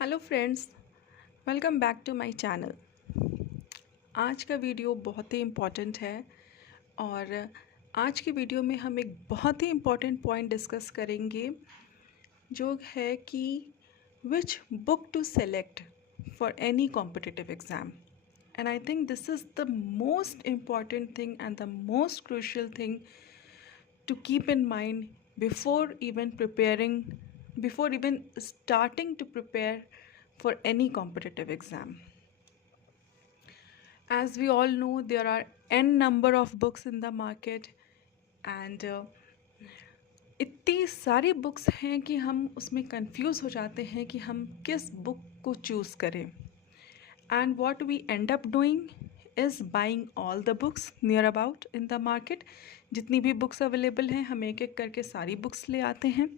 Hello friends, welcome back to my channel. आज का video बहुत ही इम्पॉर्टेंट है और आज की वीडियो में हम एक बहुत ही इम्पॉर्टेंट पॉइंट डिस्कस करेंगे जो है कि which book to select for any competitive exam. And I think this is the most important thing and the most crucial thing to keep in mind before even starting to prepare for any competitive exam. As we all know, there are n number of books in the market and इतनी सारी books हैं कि हम उसमें confuse हो जाते हैं कि हम किस बुक को चूज़ करें। And what we end up doing is buying all the books near about in the market. जितनी भी बुक्स अवेलेबल हैं हम एक एक करके सारी बुक्स ले आते हैं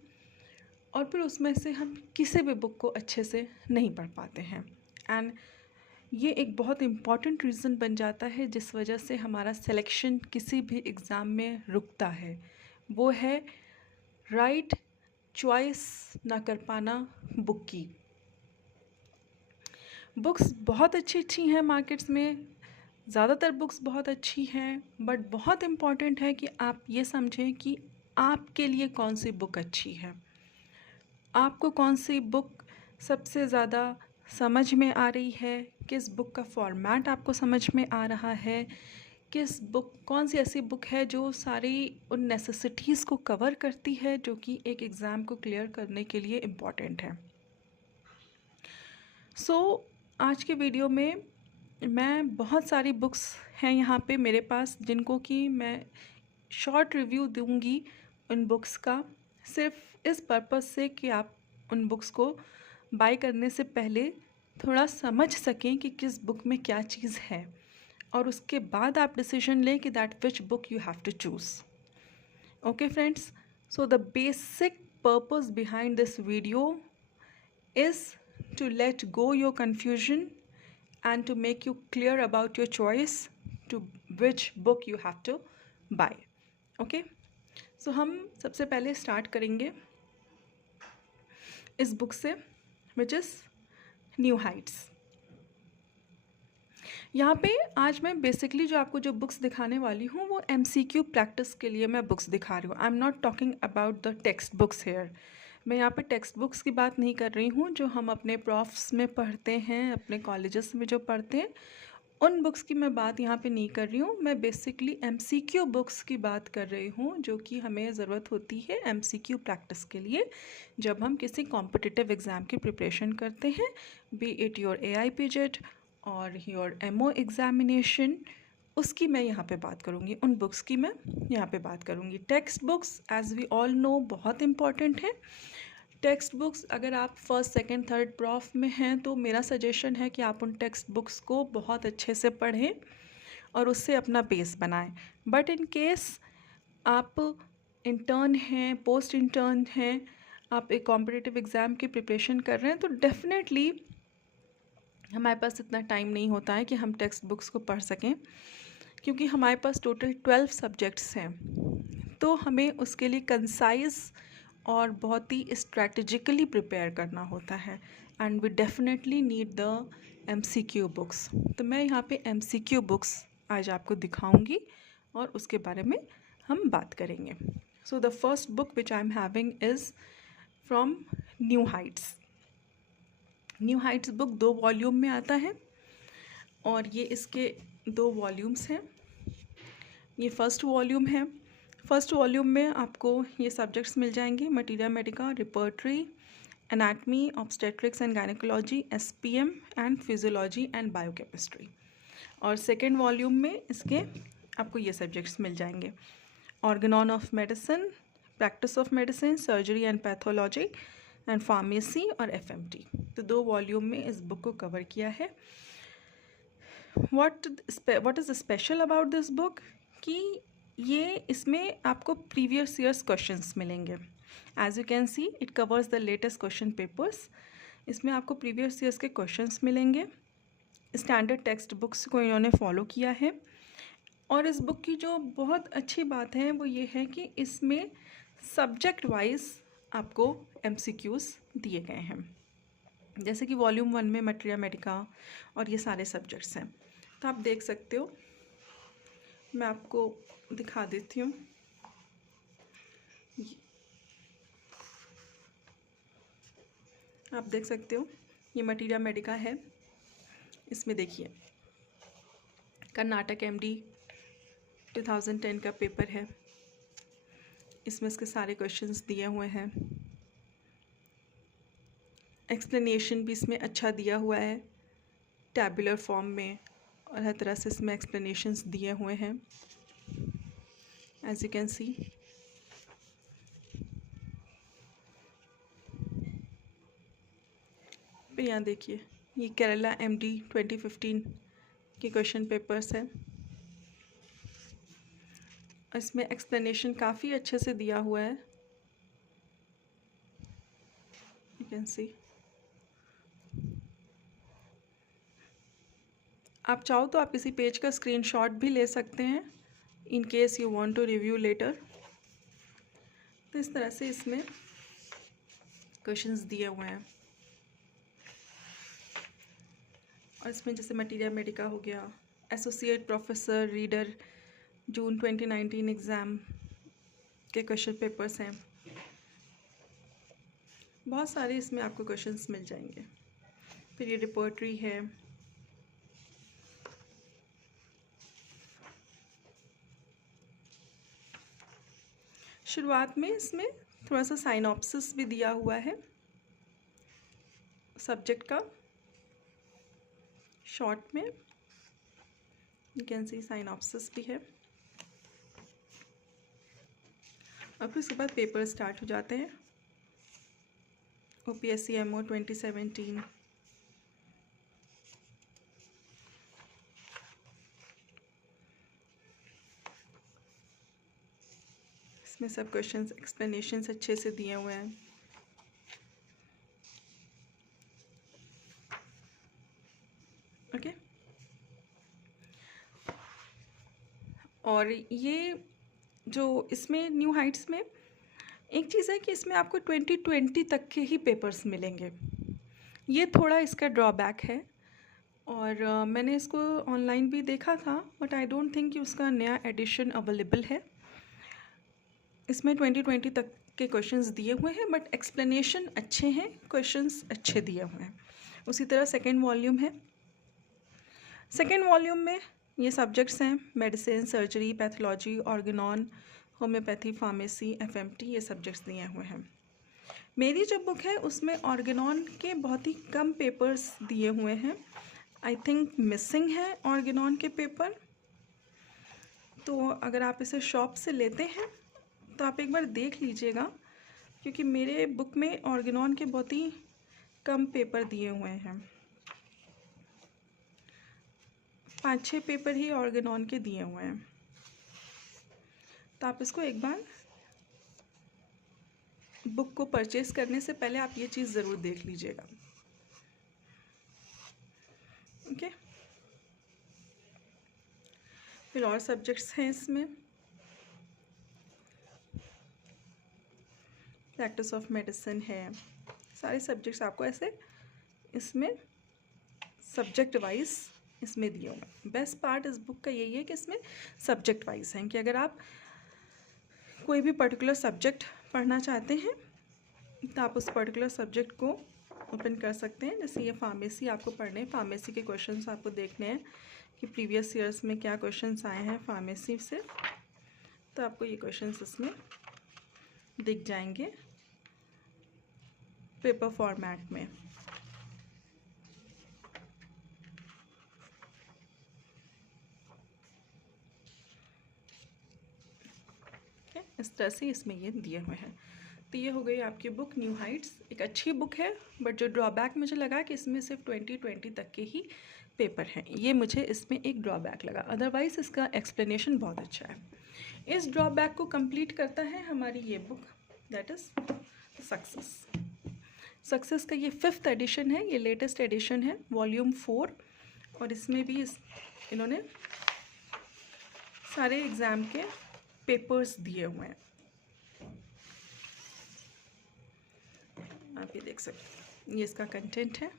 और फिर उसमें से हम किसी भी बुक को अच्छे से नहीं पढ़ पाते हैं। एंड ये एक बहुत इम्पॉर्टेंट रीज़न बन जाता है जिस वजह से हमारा सिलेक्शन किसी भी एग्ज़ाम में रुकता है। वो है राइट चॉइस ना कर पाना बुक की। बुक्स बहुत अच्छी अच्छी हैं मार्केट्स में, ज़्यादातर बुक्स बहुत अच्छी हैं, बट बहुत इम्पॉर्टेंट है कि आप ये समझें कि आपके लिए कौन सी बुक अच्छी है, आपको कौन सी बुक सबसे ज़्यादा समझ में आ रही है, किस बुक का फॉर्मेट आपको समझ में आ रहा है, कौन सी ऐसी बुक है जो सारी उन नेसेसिटीज़ को कवर करती है जो कि एक एग्ज़ाम को क्लियर करने के लिए इम्पॉर्टेंट है। आज के वीडियो में मैं बहुत सारी बुक्स हैं यहाँ पे मेरे पास जिनको कि मैं शॉर्ट रिव्यू दूँगी उन बुक्स का, सिर्फ इस पर्पज़ से कि आप उन बुक्स को बाय करने से पहले थोड़ा समझ सकें कि किस बुक में क्या चीज़ है और उसके बाद आप डिसीजन लें कि that which book you have to choose. Okay friends, so the basic purpose behind this video is to let go your confusion and to make you clear about your choice to which book you have to buy. Okay, so हम सबसे पहले start करेंगे इस book से which is new Heights. यहाँ पे आज मैं बेसिकली जो आपको जो बुक्स दिखाने वाली हूँ वो MCQ प्रैक्टिस के लिए मैं बुक्स दिखा रही हूँ। I am not talking about the text books here. मैं यहाँ पे टेक्स्ट बुक्स की बात नहीं कर रही हूँ जो हम अपने प्रॉफ्स में पढ़ते हैं, अपने कॉलेजेस में जो पढ़ते हैं, उन बुक्स की मैं बात यहाँ पे नहीं कर रही हूँ। मैं बेसिकली MCQ बुक्स की बात कर रही हूँ जो कि हमें ज़रूरत होती है MCQ प्रैक्टिस के लिए जब हम किसी कॉम्पिटिटिव एग्ज़ाम की प्रिपरेशन करते हैं, बी इट योर AIPJET और योर MO एग्ज़ामिनेशन। उसकी मैं यहाँ पे बात करूँगी, उन बुक्स की मैं यहाँ पे बात करूँगी। Text books as we all know बहुत इम्पॉर्टेंट है। टेक्स्ट बुक्स अगर आप फर्स्ट सेकंड थर्ड प्रॉफ में हैं तो मेरा सजेशन है कि आप उन टेक्स्ट बुक्स को बहुत अच्छे से पढ़ें और उससे अपना बेस बनाएं। बट इन केस आप इंटर्न हैं, पोस्ट इंटर्न हैं, आप एक कॉम्पिटिटिव एग्ज़ाम की प्रिपरेशन कर रहे हैं तो डेफिनेटली हमारे पास इतना टाइम नहीं होता है कि हम टेक्स्ट बुक्स को पढ़ सकें, क्योंकि हमारे पास टोटल 12 सब्जेक्ट्स हैं। तो हमें उसके लिए कंसाइज और बहुत ही स्ट्रैटेजिकली प्रिपेयर करना होता है and we definitely need the MCQ books. तो मैं यहाँ पे MCQ बुक्स आज आपको दिखाऊंगी और उसके बारे में हम बात करेंगे। So the first book which I am having is from new Heights. New Heights book 2 volume में आता है और ये इसके 2 वॉल्यूम्स हैं। ये फर्स्ट वॉल्यूम है। फर्स्ट वॉल्यूम में आपको ये सब्जेक्ट्स मिल जाएंगे: materia Medica, repertory, anatomy, obstetrics and gynaecology, SPM and physiology and biochemistry. और सेकेंड वॉल्यूम में इसके आपको ये सब्जेक्ट्स मिल जाएंगे: Organon of medicine, practice of medicine, surgery and pathology and pharmacy और FMT। तो 2 वॉल्यूम में इस बुक को कवर किया है। What is special about this book कि ये इसमें आपको प्रीवियस ईयर्स क्वेश्चंस मिलेंगे। As you can see it covers the latest question papers. इसमें आपको प्रीवियस ईयर्स के क्वेश्चंस मिलेंगे। स्टैंडर्ड टेक्स्ट बुक्स को इन्होंने फॉलो किया है और इस बुक की जो बहुत अच्छी बात है वो ये है कि इसमें सब्जेक्ट वाइज आपको MCQs दिए गए हैं। जैसे कि वॉल्यूम 1 में मटेरिया मेडिका और ये सारे सब्जेक्ट्स हैं, तो आप देख सकते हो। मैं आपको दिखा देती हूँ। आप देख सकते हो ये मटेरिया मेडिका है। इसमें देखिए कर्नाटक एमडी 2010 का पेपर है। इसमें इसके सारे क्वेश्चंस दिए हुए हैं। एक्सप्लेनेशन भी इसमें अच्छा दिया हुआ है टैबुलर फॉर्म में, और हर तरह से इसमें एक्सप्लेनेशंस दिए हुए हैं एज यू कैन सी। फिर यहाँ देखिए ये केरला एमडी 2015 के क्वेश्चन पेपर्स हैं। इसमें एक्सप्लेनेशन काफ़ी अच्छे से दिया हुआ है, यू कैन सी। आप चाहो तो आप किसी पेज का स्क्रीनशॉट भी ले सकते हैं in case you want to review later. तो इस तरह से इसमें क्वेश्चंस दिए हुए हैं। और इसमें जैसे मटेरिया मेडिका हो गया, एसोसिएट प्रोफेसर रीडर जून 2019 एग्ज़ाम के क्वेश्चन पेपर्स हैं। बहुत सारे इसमें आपको क्वेश्चंस मिल जाएंगे। फिर ये रिपोर्टरी है। शुरुआत में इसमें थोड़ा सा साइनॉप्सिस भी दिया हुआ है सब्जेक्ट का, शॉर्ट में यू कैन सी साइनॉप्सिस भी है। और फिर उसके बाद पेपर स्टार्ट हो जाते हैं। OPSC MO 2017, इसमें सब क्वेश्चंस एक्सप्लेनेशंस अच्छे से दिए हुए हैं। ओके। और ये जो इसमें न्यू हाइट्स में एक चीज़ है कि इसमें आपको 2020 तक के ही पेपर्स मिलेंगे। ये थोड़ा इसका ड्रॉबैक है। और मैंने इसको ऑनलाइन भी देखा था, बट आई डोंट थिंक कि उसका नया एडिशन अवेलेबल है। इसमें 2020 तक के क्वेश्चंस दिए हुए हैं, बट एक्सप्लेनेशन अच्छे हैं, क्वेश्चंस अच्छे दिए हुए हैं। उसी तरह सेकेंड वॉल्यूम है। सेकेंड वॉल्यूम में ये सब्जेक्ट्स हैं medicine, surgery, pathology, Organon, homeopathy, pharmacy, FMT, ये सब्जेक्ट्स दिए हुए हैं। मेरी जो बुक है उसमें ऑर्गेनॉन के बहुत ही कम पेपर्स दिए हुए हैं। आई थिंक मिसिंग है ऑर्गेनॉन के पेपर। तो अगर आप इसे शॉप से लेते हैं तो आप एक बार देख लीजिएगा, क्योंकि मेरे बुक में ऑर्गेनॉन के बहुत ही कम पेपर दिए हुए हैं। 5-6 पेपर ही ऑर्गेनॉन के दिए हुए हैं। तो आप इसको एक बार बुक को परचेस करने से पहले आप ये चीज़ ज़रूर देख लीजिएगा। ओके। फिर और सब्जेक्ट्स हैं इसमें, प्रैक्टिस ऑफ मेडिसिन है। सारे सब्जेक्ट्स आपको ऐसे इसमें सब्जेक्ट वाइज इसमें दिए हुए हैं। बेस्ट पार्ट इस बुक का यही है कि इसमें सब्जेक्ट वाइज हैं, कि अगर आप कोई भी पर्टिकुलर सब्जेक्ट पढ़ना चाहते हैं तो आप उस पर्टिकुलर सब्जेक्ट को ओपन कर सकते हैं। जैसे ये फार्मेसी आपको पढ़ने हैं, फार्मेसी के क्वेश्चंस आपको देखने हैं कि प्रीवियस ईयर्स में क्या क्वेश्चंस आए हैं फार्मेसी से, तो आपको ये क्वेश्चंस इसमें दिख जाएंगे पेपर फॉर्मेट में। इस तरह से इसमें ये दिए हुए हैं। तो ये हो गई आपकी बुक न्यू हाइट्स। एक अच्छी बुक है, बट जो ड्रॉबैक मुझे लगा कि इसमें सिर्फ 2020 तक के ही पेपर हैं, ये मुझे इसमें एक ड्रॉबैक लगा। अदरवाइज़ इसका एक्सप्लेनेशन बहुत अच्छा है। इस ड्रॉबैक को कंप्लीट करता है हमारी ये book, that is success. Success का ये 5th एडिशन है, ये लेटेस्ट एडिशन है, वॉल्यूम 4। और इसमें भी इन्होंने सारे एग्ज़ाम के पेपर्स दिए हुए हैं। आप ये देख सकते हैं, ये इसका कंटेंट है,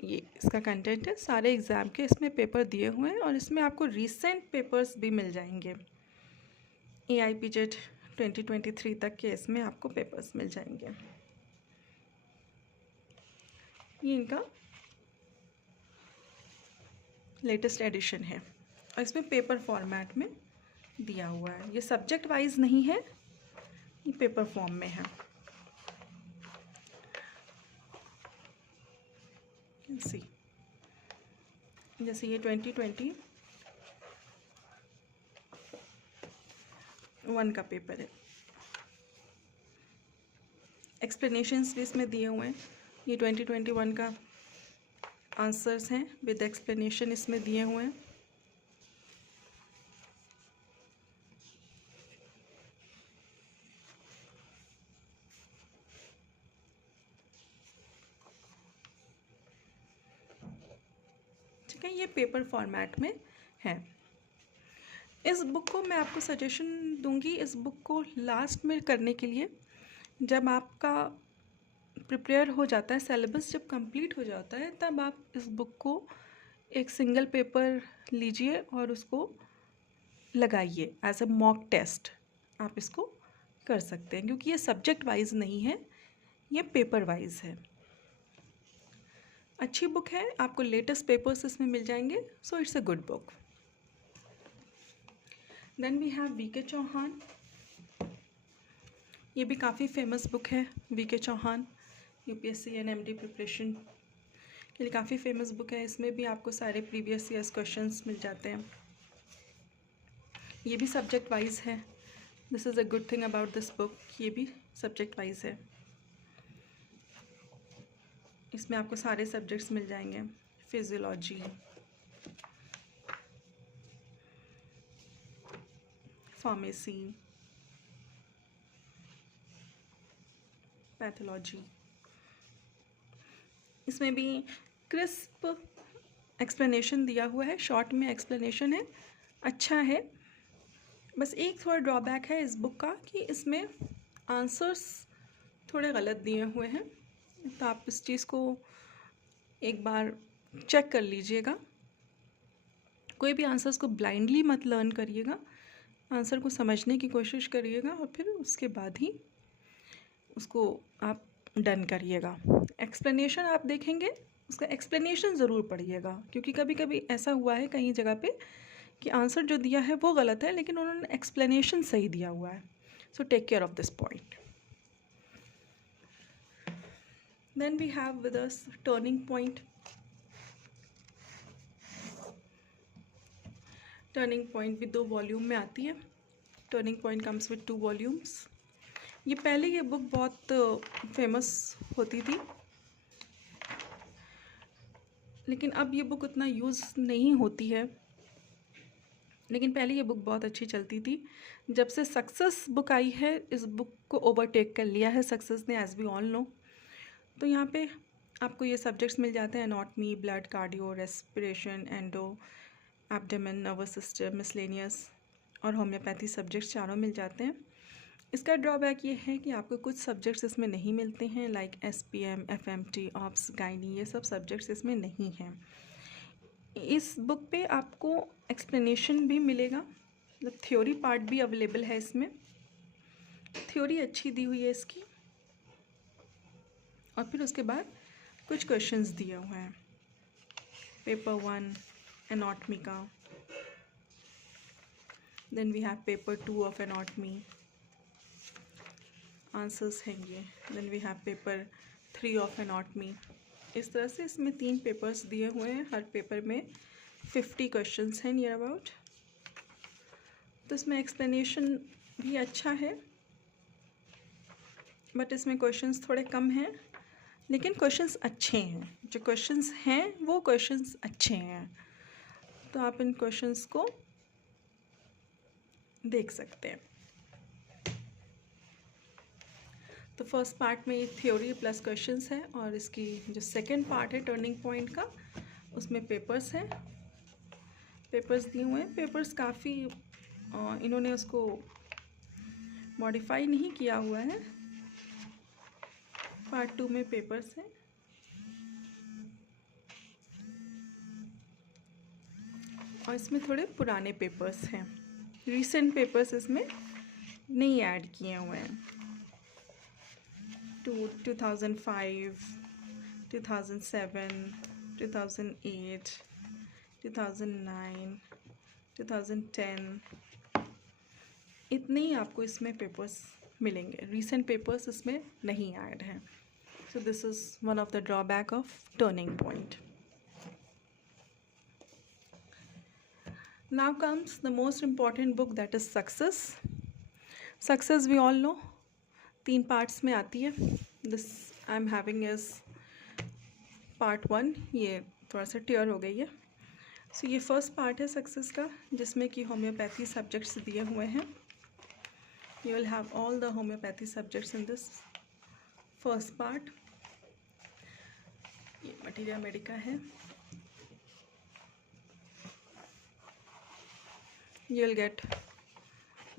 ये इसका कंटेंट है। सारे एग्ज़ाम के इसमें पेपर दिए हुए हैं और इसमें आपको रीसेंट पेपर्स भी मिल जाएंगे। AIPJET 2023 तक के इसमें आपको पेपर्स मिल जाएंगे। ये इनका लेटेस्ट एडिशन है और इसमें पेपर फॉर्मेट में दिया हुआ है। ये सब्जेक्ट वाइज नहीं है, ये पेपर फॉर्म में है। सी जैसे ये 2021 का पेपर है। एक्सप्लेनेशंस भी इसमें दिए हुए हैं। ये 2021 का आंसर्स हैं विद एक्सप्लेनेशन इसमें दिए हुए हैं। ठीक है, ये पेपर फॉर्मेट में है। इस बुक को मैं आपको सजेशन दूंगी, इस बुक को लास्ट में करने के लिए। जब आपका प्रिपेयर हो जाता है, सिलेबस जब कंप्लीट हो जाता है, तब आप इस बुक को एक सिंगल पेपर लीजिए और उसको लगाइए एज अ मॉक टेस्ट। आप इसको कर सकते हैं क्योंकि ये सब्जेक्ट वाइज नहीं है, ये पेपर वाइज है। अच्छी बुक है, आपको लेटेस्ट पेपर्स इसमें मिल जाएंगे, so it's a good book. Then we have VK Chauhan. ये भी काफ़ी फेमस बुक है। VK Chauhan UPSC and MD preparation के लिए काफ़ी फेमस बुक है। इसमें भी आपको सारे प्रीवियस ईयर्स क्वेश्चंस मिल जाते हैं। ये भी सब्जेक्ट वाइज है। This is a good thing about this book, ये भी सब्जेक्ट वाइज है। इसमें आपको सारे सब्जेक्ट्स मिल जाएंगे, फिजियोलॉजी, फार्मेसी, पैथोलॉजी। इसमें भी क्रिस्प एक्सप्लेनेशन दिया हुआ है, शॉर्ट में एक्सप्लेनेशन है, अच्छा है। बस एक थोड़ा ड्रॉबैक है इस बुक का कि इसमें आंसर्स थोड़े गलत दिए हुए हैं, तो आप इस चीज़ को एक बार चेक कर लीजिएगा। कोई भी आंसर्स को ब्लाइंडली मत लर्न करिएगा, आंसर को समझने की कोशिश करिएगा और फिर उसके बाद ही उसको आप डन करिएगा। एक्सप्लेनेशन आप देखेंगे, उसका एक्सप्लेनेशन ज़रूर पढ़िएगा, क्योंकि कभी कभी ऐसा हुआ है कई जगह पे कि आंसर जो दिया है वो गलत है लेकिन उन्होंने एक्सप्लेनेशन सही दिया हुआ है। So take care of this point. Then we have with us turning point. Turning point भी 2 वॉल्यूम में आती है। Turning point comes with 2 volumes. ये पहले ये बुक बहुत फेमस होती थी, लेकिन अब ये बुक उतना यूज़ नहीं होती है। लेकिन पहले ये बुक बहुत अच्छी चलती थी। जब से सक्सेस बुक आई है, इस बुक को ओवरटेक कर लिया है सक्सेस ने, एज वी ऑल नो। तो यहाँ पे आपको ये सब्जेक्ट्स मिल जाते हैं, anatomy, blood, cardio, respiration, endo, abdomen, nervous system, miscellaneous और होम्योपैथी सब्जेक्ट्स चारों मिल जाते हैं। इसका ड्रॉबैक ये है कि आपको कुछ सब्जेक्ट्स इसमें नहीं मिलते हैं, like SPM, FMT, ops, gynae, ये सब सब्जेक्ट्स इसमें नहीं हैं। इस बुक पे आपको एक्सप्लेनेशन भी मिलेगा, मतलब थ्योरी पार्ट भी अवेलेबल है इसमें। थ्योरी अच्छी दी हुई है इसकी, और फिर उसके बाद कुछ क्वेश्चंस दिए हुए हैं। पेपर 1 एनाटॉमी का, then we have paper 2 of anatomy, answers हैं ये। Then we have paper 3 of anatomy. इस तरह से इसमें 3 पेपर्स दिए हुए हैं, हर पेपर में 50 क्वेश्चंस हैं नियर अबाउट। तो इसमें एक्सप्लेनेशन भी अच्छा है, बट इसमें क्वेश्चंस थोड़े कम हैं, लेकिन क्वेश्चंस अच्छे हैं। जो क्वेश्चंस हैं वो क्वेश्चंस अच्छे हैं, तो आप इन क्वेश्चंस को देख सकते हैं। तो फर्स्ट पार्ट में थ्योरी प्लस क्वेश्चंस है, और इसकी जो सेकंड पार्ट है टर्निंग पॉइंट का, उसमें पेपर्स हैं। पेपर्स दिए हुए हैं। पेपर्स काफ़ी इन्होंने उसको मॉडिफाई नहीं किया हुआ है, पार्ट 2 में पेपर्स हैं और इसमें थोड़े पुराने पेपर्स हैं, रीसेंट पेपर्स इसमें नहीं ऐड किए हुए हैं। 2005, 2007, 2008, 2009, 2010, इतने ही आपको इसमें पेपर्स मिलेंगे। रीसेंट पेपर्स इसमें नहीं ऐड हैं। So this is one of the drawback of turning point. Now comes the most important book, that is Success. Success we all know 3 parts में आती है। This I am having is part 1, ये थोड़ा सा tier हो गई है। सो ये फर्स्ट पार्ट है सक्सेस का, जिसमें कि होम्योपैथी सब्जेक्ट्स दिए हुए हैं। You will have all the homeopathy subjects in this first part. ये मटीरिया मेडिका है। You will get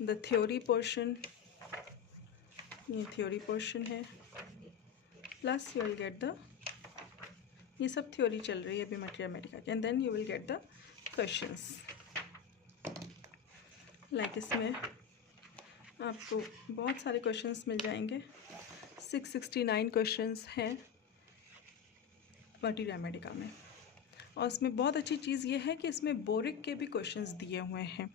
the theory portion, ये theory portion है, plus you will get the, ये सब theory चल रही है अभी मटीरिया मेडिका की, and then you will get the questions. Like इसमें आपको बहुत सारे क्वेश्चंस मिल जाएंगे। 669 क्वेश्चंस हैं मटीरिया मेडिका में, और इसमें बहुत अच्छी चीज़ ये है कि इसमें बोरिक के भी क्वेश्चंस दिए हुए हैं।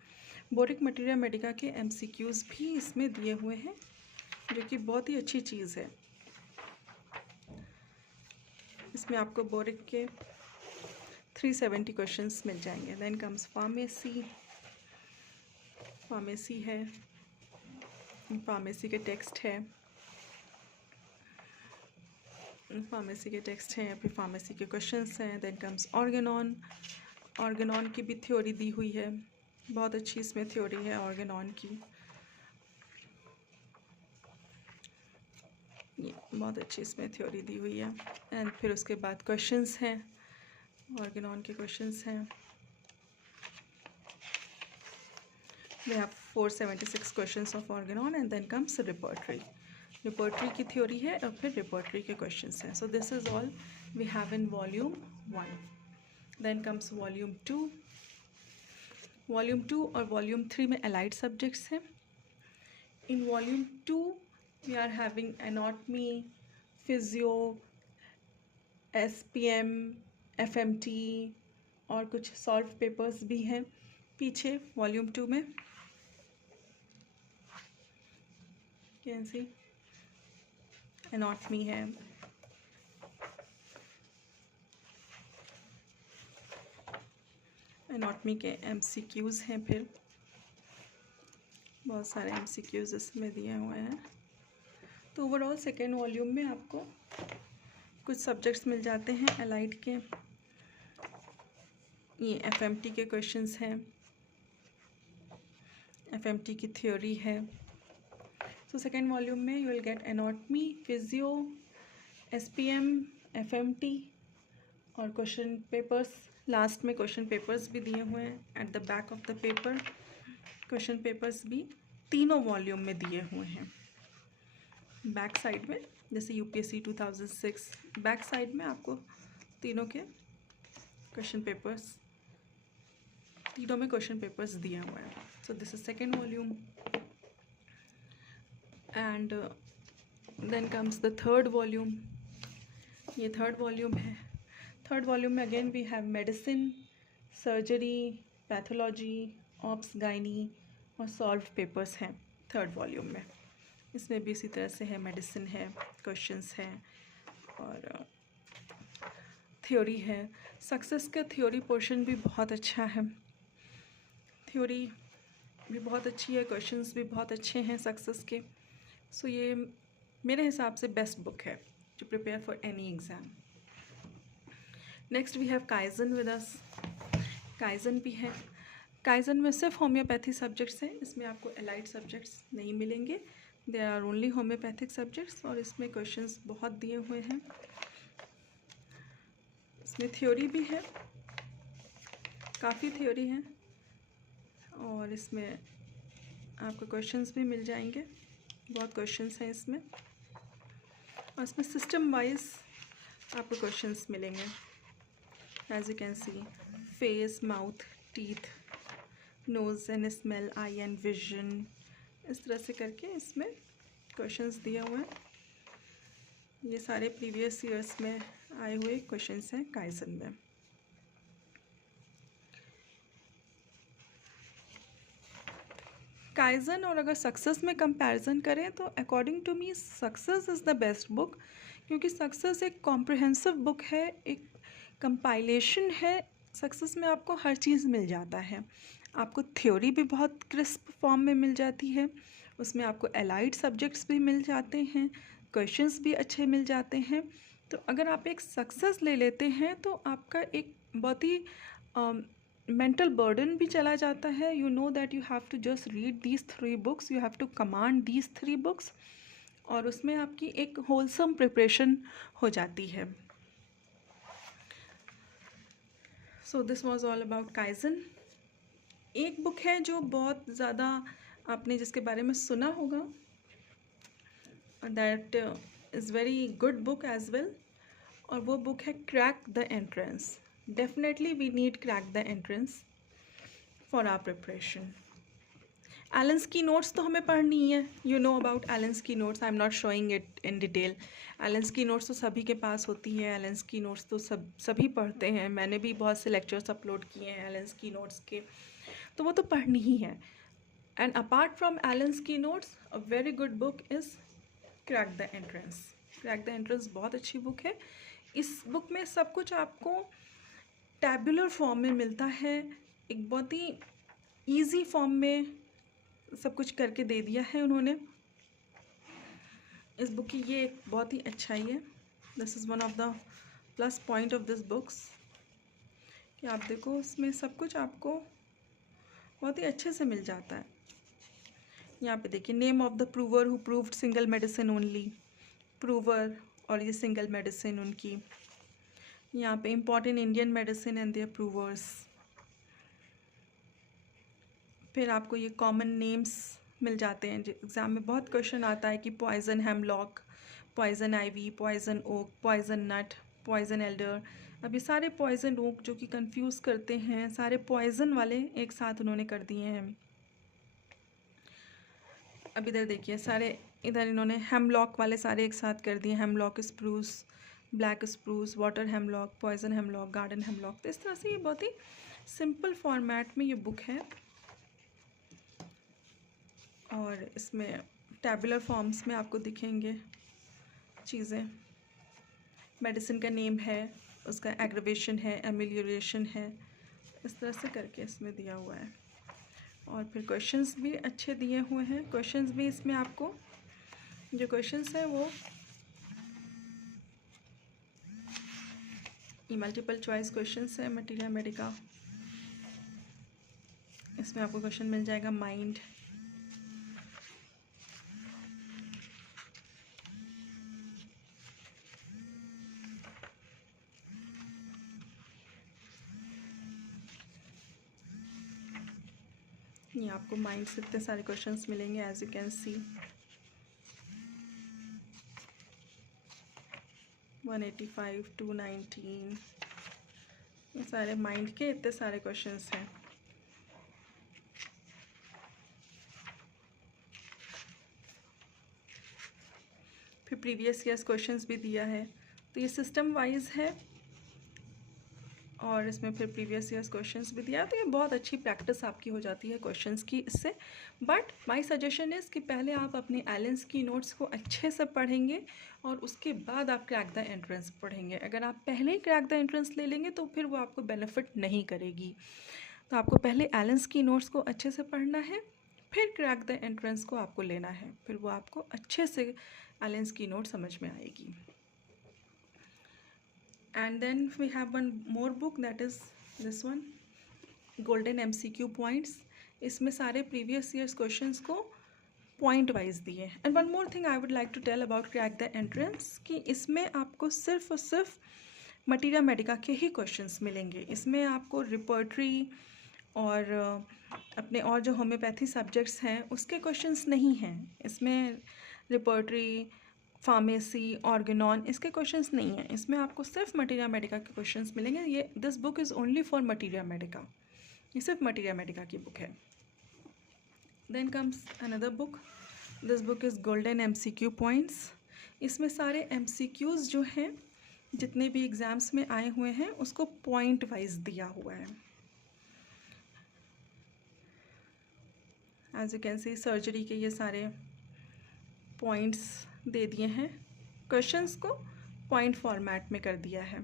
बोरिक मटीरिया मेडिका के एमसीक्यूज़ भी इसमें दिए हुए हैं, जो कि बहुत ही अच्छी चीज़ है। इसमें आपको बोरिक के 370 क्वेश्चंस मिल जाएंगे। Then comes pharmacy. फार्मेसी है, फार्मेसी के टेक्स्ट है, फार्मेसी के टेक्स्ट हैं, फिर फार्मेसी के क्वेश्चंस हैं। Then comes Organon. ऑर्गेनॉन की भी थ्योरी दी हुई है, बहुत अच्छी इसमें थ्योरी है ऑर्गेनॉन की, ये बहुत अच्छी इसमें थ्योरी दी हुई है। एंड फिर उसके बाद क्वेश्चंस हैं, ऑर्गेनॉन के क्वेश्चंस हैं। We have 476 questions of organon, and then comes repertory. Repertory की थ्योरी है और फिर रिपोर्टरी के क्वेश्चंस हैं। So this is all we have in volume 1। Then comes volume 2। Volume 2 और वॉल्यूम 3 में अलाइड सब्जेक्ट्स हैं। In volume 2 we are having anatomy, physio, SPM, FMT और कुछ सॉल्व पेपर्स भी हैं पीछे वॉल्यूम 2 में। कैन सी एनाटॉमी है, एनाटॉमी के एमसीक्यूज़ हैं, फिर बहुत सारे एमसीक्यूज़ इसमें दिए हुए हैं। तो ओवरऑल सेकेंड वॉल्यूम में आपको कुछ सब्जेक्ट्स मिल जाते हैं अलाइड के। ये एफएमटी के क्वेश्चंस हैं, एफएमटी की थ्योरी है। तो सेकेंड वॉल्यूम में you will get anatomy, physio, SPM, FMT और क्वेश्चन पेपर्स। लास्ट में क्वेश्चन पेपर्स भी दिए हुए हैं at the back of the paper. Question papers भी तीनों वॉल्यूम में दिए हुए हैं। बैक साइड में जैसे यूपीएससी 2006, बैक साइड में आपको तीनों के क्वेश्चन पेपर्स, तीनों में क्वेश्चन पेपर्स दिए हुए हैं। So this is second volume, and then comes the third volume. ये थर्ड वॉल्यूम है। थर्ड वॉल्यूम में again we have medicine, surgery, pathology, obs, gynae और सॉल्व पेपर्स हैं थर्ड वॉल्यूम में। इसमें भी इसी तरह से है, मेडिसिन है, क्वेश्चंस हैं और थ्योरी है। सक्सेस का थ्योरी पोर्शन भी बहुत अच्छा है, थ्योरी भी बहुत अच्छी है, क्वेश्चंस भी बहुत अच्छे हैं सक्सेस के। सो ये मेरे हिसाब से बेस्ट बुक है to prepare for any exam. Next we have Kaizen with us. Kaizen भी है। काइजन में सिर्फ होम्योपैथी सब्जेक्ट्स हैं, इसमें आपको एलाइड सब्जेक्ट्स नहीं मिलेंगे। There are only homeopathic subjects, और इसमें क्वेश्चंस बहुत दिए हुए हैं। इसमें थ्योरी भी है, काफ़ी थ्योरी है, और इसमें आपको क्वेश्चंस भी मिल जाएंगे, बहुत क्वेश्चंस हैं इसमें। और इसमें सिस्टम वाइज आपको क्वेश्चंस मिलेंगे। As you can see, face, mouth, teeth, nose and smell, eye and vision, इस तरह से करके इसमें क्वेश्चंस दिए हुए हैं। ये सारे प्रीवियस ईयर्स में आए हुए क्वेश्चंस हैं काइजन में। काइजन और अगर सक्सेस में कंपैरिजन करें तो according to me success is the best book, क्योंकि सक्सेस एक कॉम्प्रिहेंसिव बुक है, एक कंपाइलेशन है। सक्सेस में आपको हर चीज़ मिल जाता है, आपको थ्योरी भी बहुत क्रिस्प फॉर्म में मिल जाती है, उसमें आपको एलाइड सब्जेक्ट्स भी मिल जाते हैं, क्वेश्चंस भी अच्छे मिल जाते हैं। तो अगर आप एक सक्सेस ले लेते हैं तो आपका एक बहुत ही मेंटल बर्डन भी चला जाता है। You know that you have to just read these 3 books, you have to command these 3 books, और उसमें आपकी एक होलसम प्रिपरेशन हो जाती है। So this was all about Kaizen. एक बुक है जो बहुत ज़्यादा आपने जिसके बारे में सुना होगा, that is very good book as well, और वो बुक है crack the entrance. Definitely we need crack the entrance for our preparation. Allen's की नोट्स तो हमें पढ़नी ही है। यू नो अबाउट एलन्स की notes, I am not showing it in detail. Allen's की नोट्स तो सभी के पास होती है, एलन्स की नोट्स तो सभी पढ़ते हैं। मैंने भी बहुत से लेक्चर्स अपलोड किए हैं एलन्स की नोट्स के, तो वो तो पढ़नी ही है। एंड अपार्ट फ्रॉम एलन्स की notes, a very good book is crack the entrance. Crack the entrance बहुत अच्छी बुक है। इस बुक में सब कुछ आपको टैबुलर फॉर्म में मिलता है, एक बहुत ही ईजी फॉर्म में सब कुछ करके दे दिया है उन्होंने। इस बुक की ये एक बहुत ही अच्छाई है। This is one of the plus point of this books, कि आप देखो इसमें सब कुछ आपको बहुत ही अच्छे से मिल जाता है। यहाँ पे देखिए, name of the prover who proved single medicine only, prover और ये सिंगल मेडिसिन उनकी। यहाँ पे important Indian medicine and their provers. फिर आपको ये कॉमन नेम्स मिल जाते हैं। एग्ज़ाम में बहुत क्वेश्चन आता है कि poison hemlock, poison ivy, poison oak, poison nut, poison elder. अब ये सारे पॉइजन ओक जो कि कंफ्यूज करते हैं, सारे पॉइजन वाले एक साथ उन्होंने कर दिए हैं। अब इधर देखिए, सारे इधर इन्होंने हेमलॉक वाले सारे एक साथ कर दिए। Hemlock spruce, black spruce, water hemlock, poison hemlock, garden hemlock. तो इस तरह से ये बहुत ही सिंपल फॉर्मेट में ये बुक है, और इसमें टैबुलर फॉर्म्स में आपको दिखेंगे चीज़ें। मेडिसिन का नेम है, उसका एग्रीवेशन है, एमिलियोरेशन है, इस तरह से करके इसमें दिया हुआ है। और फिर क्वेश्चंस भी अच्छे दिए हुए हैं। क्वेश्चंस भी इसमें आपको जो क्वेश्चंस हैं वो मल्टीपल चॉइस क्वेश्चंस है। मटीरिया मेडिका, इसमें आपको क्वेश्चन मिल जाएगा माइंड, ये आपको माइंड से इतने सारे क्वेश्चंस मिलेंगे एज यू कैन सी। 185, 219, ये सारे माइंड के इतने सारे क्वेश्चंस हैं। फिर प्रीवियस ईयर्स क्वेश्चंस भी दिया है, तो ये सिस्टम वाइज है, और इसमें फिर प्रीवियस ईयर्स क्वेश्चंस भी दिया है। तो ये बहुत अच्छी प्रैक्टिस आपकी हो जाती है क्वेश्चंस की इससे। बट माय सजेशन इज़ कि पहले आप अपने एलेंस की नोट्स को अच्छे से पढ़ेंगे, और उसके बाद आप क्रैक द एंट्रेंस पढ़ेंगे। अगर आप पहले ही क्रैक द एंट्रेंस ले लेंगे तो फिर वो आपको बेनिफिट नहीं करेगी। तो आपको पहले एलेंस की नोट्स को अच्छे से पढ़ना है, फिर क्रैक द एंट्रेंस को आपको लेना है, फिर वो आपको अच्छे से एलेंस की नोट समझ में आएगी। And then we have one more book, that is this one, Golden MCQ Points. इसमें सारे previous years questions को point wise दिए। And one more thing I would like to tell about Crack the Entrance, कि इसमें आपको सिर्फ और सिर्फ मटीरिया मेडिका के ही questions मिलेंगे। इसमें आपको रिपर्टरी और अपने और जो होम्योपैथी सब्जेक्ट्स हैं उसके क्वेश्चंस नहीं हैं। इसमें रिपर्टरी फार्मेसी, ऑर्गेनॉन, इसके क्वेश्चंस नहीं हैं। इसमें आपको सिर्फ मटीरिया मेडिका के क्वेश्चंस मिलेंगे। ये this book is only for materia medica, ये सिर्फ मटीरिया मेडिका की बुक है। Then comes another book, this book is golden MCQ points. इसमें सारे MCQs जो हैं जितने भी एग्ज़ाम्स में आए हुए हैं उसको पॉइंट वाइज दिया हुआ है। As you can see surgery के ये सारे पॉइंट्स दे दिए हैं, क्वेश्चंस को पॉइंट फॉर्मेट में कर दिया है।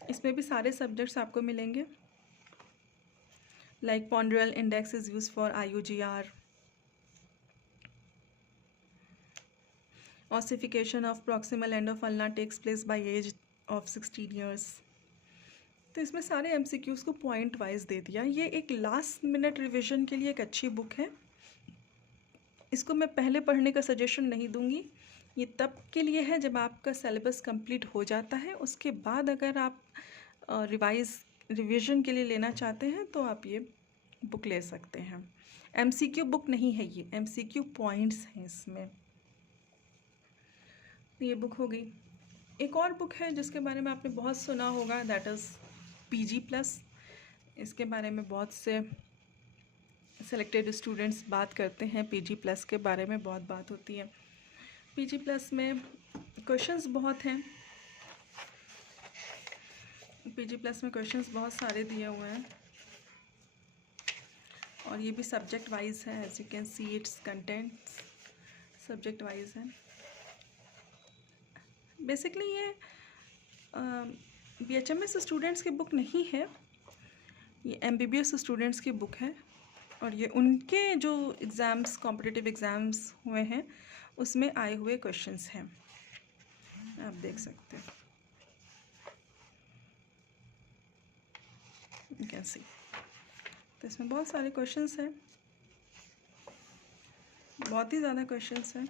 इसमें भी सारे सब्जेक्ट्स आपको मिलेंगे, like ponderal index is use for IUGR, ossification of proximal end of ulna takes place by age of 16 years। तो इसमें सारे MCQs को पॉइंट वाइज दे दिया। ये एक लास्ट मिनट रिवीजन के लिए एक अच्छी बुक है। इसको मैं पहले पढ़ने का सजेशन नहीं दूंगी, ये तब के लिए है जब आपका सिलेबस कंप्लीट हो जाता है। उसके बाद अगर आप रिवीजन के लिए लेना चाहते हैं तो आप ये बुक ले सकते हैं। MCQ बुक नहीं है, ये MCQ पॉइंट्स हैं इसमें। ये बुक हो गई। एक और बुक है जिसके बारे में आपने बहुत सुना होगा, दैट इज़ PG+। इसके बारे में बहुत से सेलेक्टेड स्टूडेंट्स बात करते हैं। PG+ के बारे में बहुत बात होती है। PG+ में क्वेश्चंस बहुत हैं, PG+ में क्वेश्चंस बहुत सारे दिए हुए हैं और ये भी सब्जेक्ट वाइज है। As you can see it's contents subject wise है। बेसिकली ये BHMS स्टूडेंट्स की बुक नहीं है, ये MBBS स्टूडेंट्स की बुक है और ये उनके जो एग्ज़ाम्स, कॉम्पिटिटिव एग्ज़ाम्स हुए हैं उसमें आए हुए क्वेश्चंस हैं, आप देख सकते हैं। यू कैन सी, तो इसमें बहुत सारे क्वेश्चंस हैं, बहुत ही ज़्यादा क्वेश्चंस हैं।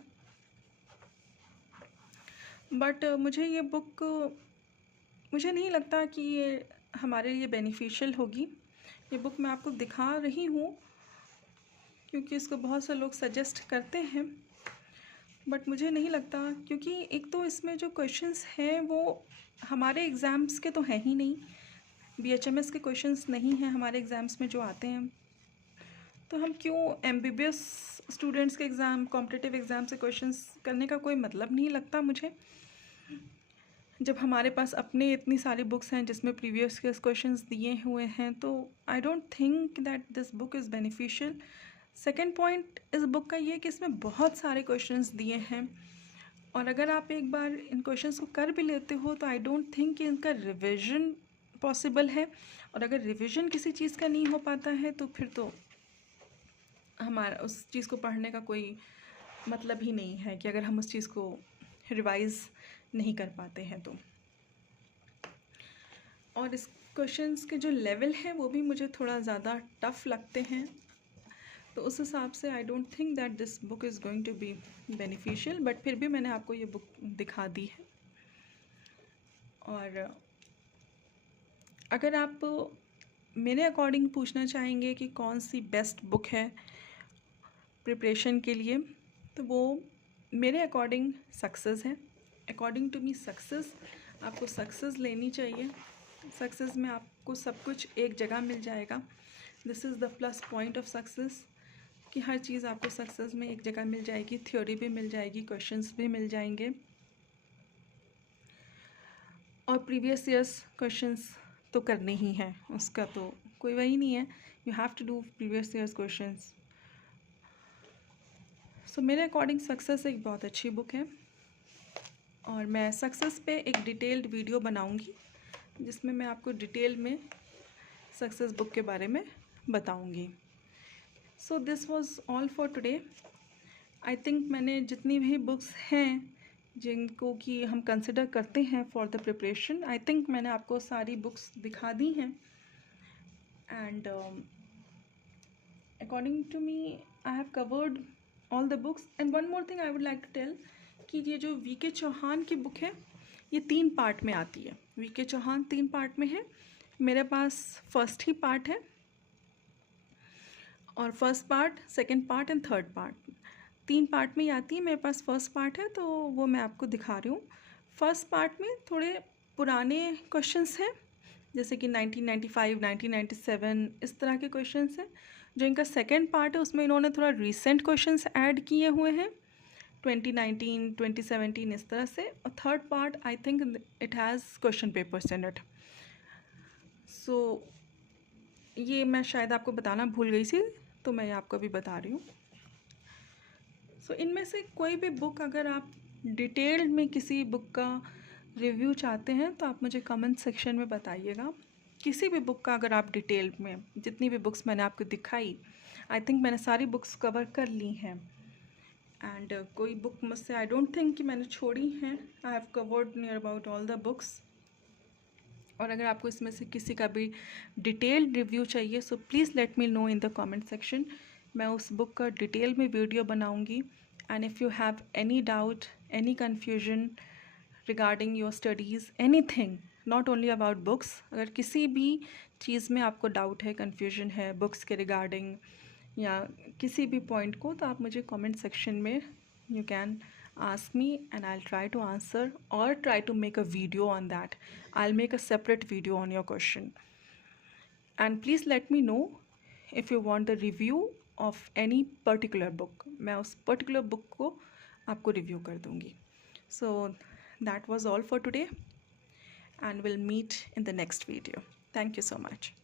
बट मुझे ये बुक, मुझे नहीं लगता कि ये हमारे लिए बेनिफिशियल होगी। ये बुक मैं आपको दिखा रही हूँ क्योंकि इसको बहुत से लोग सजेस्ट करते हैं, बट मुझे नहीं लगता, क्योंकि एक तो इसमें जो क्वेश्चंस हैं वो हमारे एग्ज़ाम्स के तो हैं ही नहीं, BHMS के क्वेश्चंस नहीं हैं हमारे एग्ज़ाम्स में जो आते हैं। तो हम क्यों MBBS स्टूडेंट्स के एग्ज़ाम, कॉम्पिटिटिव एग्ज़ाम से क्वेश्चंस करने का कोई मतलब नहीं लगता मुझे, जब हमारे पास अपने इतनी सारी बुक्स हैं जिसमें प्रीवियस के क्वेश्चंस दिए हुए हैं। तो आई don't think that this book is beneficial. Second point इस बुक का ये कि इसमें बहुत सारे क्वेश्चंस दिए हैं और अगर आप एक बार इन क्वेश्चंस को कर भी लेते हो तो आई डोंट थिंक कि इनका रिविज़न पॉसिबल है। और अगर रिविज़न किसी चीज़ का नहीं हो पाता है तो फिर तो हमारा उस चीज़ को पढ़ने का कोई मतलब ही नहीं है, कि अगर हम उस चीज़ को रिवाइज़ नहीं कर पाते हैं तो। और इस क्वेश्चंस के जो लेवल है वो भी मुझे थोड़ा ज़्यादा टफ़ लगते हैं, तो उस हिसाब से I don't think that this book is going to be beneficial. But फिर भी मैंने आपको ये बुक दिखा दी है। और अगर आप मेरे अकॉर्डिंग पूछना चाहेंगे कि कौन सी बेस्ट बुक है प्रिपरेशन के लिए, तो वो मेरे अकॉर्डिंग सक्सेस है। अकॉर्डिंग टू मी सक्सेस, आपको सक्सेस लेनी चाहिए। सक्सेस में आपको सब कुछ एक जगह मिल जाएगा। This is the plus point of success, कि हर चीज़ आपको सक्सेस में एक जगह मिल जाएगी, थ्योरी भी मिल जाएगी, क्वेश्चंस भी मिल जाएंगे और प्रीवियस ईयर्स क्वेश्चंस तो करने ही हैं, उसका तो कोई वही नहीं है। You have to do previous years questions. So मेरे अकॉर्डिंग सक्सेस एक बहुत अच्छी बुक है और मैं सक्सेस पे एक डिटेल्ड वीडियो बनाऊंगी जिसमें मैं आपको डिटेल में सक्सेस बुक के बारे में बताऊंगी। So this was all for today. I think मैंने जितनी भी बुक्स हैं जिनको कि हम कंसिडर करते हैं for the preparation, I think मैंने आपको सारी बुक्स दिखा दी हैं। And according to me I have covered all the books. And one more thing I would like to tell कि ये जो VK चौहान की बुक है ये 3 पार्ट में आती है। VK चौहान 3 पार्ट में है, मेरे पास फर्स्ट ही पार्ट है और first part, second part and third part. 3 part में ही आती है। मेरे पास फर्स्ट पार्ट है तो वो मैं आपको दिखा रही हूँ। फर्स्ट पार्ट में थोड़े पुराने क्वेश्चंस हैं, जैसे कि 1995, 1997 इस तरह के क्वेश्चंस हैं। जो इनका सेकंड पार्ट है उसमें इन्होंने थोड़ा रीसेंट क्वेश्चंस ऐड किए हुए हैं, 2019, 2017 इस तरह से। और third part I think it has question papers in it. So ये मैं शायद आपको बताना भूल गई थी, तो मैं आपको अभी बता रही हूँ। सो इनमें से कोई भी बुक अगर आप डिटेल्ड में किसी बुक का रिव्यू चाहते हैं तो आप मुझे कमेंट सेक्शन में बताइएगा। किसी भी बुक का अगर आप डिटेल में, जितनी भी बुक्स मैंने आपको दिखाई, आई थिंक मैंने सारी बुक्स कवर कर ली हैं। एंड कोई बुक मुझसे आई डोंट थिंक कि मैंने छोड़ी हैं। आई have covered near about all the books. और अगर आपको इसमें से किसी का भी डिटेल्ड रिव्यू चाहिए so please let me know in the comment section. मैं उस बुक का डिटेल में वीडियो बनाऊंगी। And if you have any doubt, any confusion regarding your studies, anything, not only about books, अगर किसी भी चीज़ में आपको डाउट है, कन्फ्यूजन है बुक्स के रिगार्डिंग या किसी भी पॉइंट को, तो आप मुझे कमेंट सेक्शन में you can ask me and I'll try to answer or try to make a video on that. I'll make a separate video on your question. And please let me know if you want the review of any particular book. मैं उस particular book को आपको review कर दूँगी. So that was all for today and we'll meet in the next video. Thank you so much.